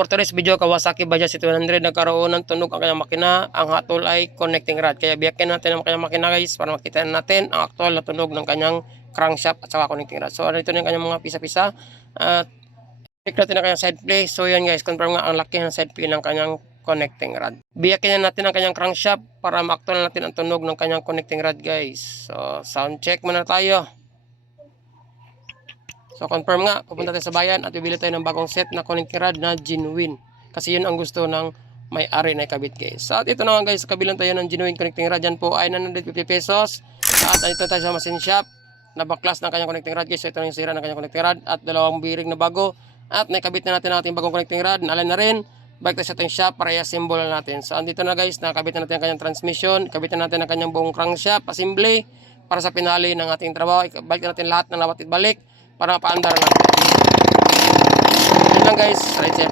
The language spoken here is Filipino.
for today's video, Kawasaki Bajaj C200 nagkaroon ng tunog ang kanyang makina. Ang hatol ay connecting rod. Kaya biyakin natin ang kanyang makina guys para makita natin ang actual na tunog ng kanyang crankshaft at saka connecting rod. So ito na yung kanyang mga pisa-pisa. At check natin ang kanyang side play. So yan guys, confirm nga ang laki ng side play ng kanyang connecting rod. Biyakin natin ang kanyang crankshaft para ma-actual natin ang tunog ng kanyang connecting rod guys. So sound check muna tayo. So confirm nga, pupunta tayo sa bayan at bibili tayo ng bagong set na connecting rod na genuine. Kasi yun ang gusto ng may-ari na ikabit guys. So at ito na nga guys, kabilang tayo ng genuine connecting rod. Yan po ay 950 pesos. At ito tayo sa machine shop na baklas ng kanyang connecting rod guys. So ito na yung sira ng kanyang connecting rod at dalawang bearing na bago. At naikabit na natin ang ating bagong connecting rod. Naalan na rin. Balik tayo sa ating shop para i-assemble natin. So andito na guys, nakabit na natin ang kanyang transmission. Kabitan natin ang kanyang buong crankshaft assembly para sa pinali ng ating trabaho. Balik natin lahat ng lawat at balik para mapaandar natin. Yun lang guys, right side.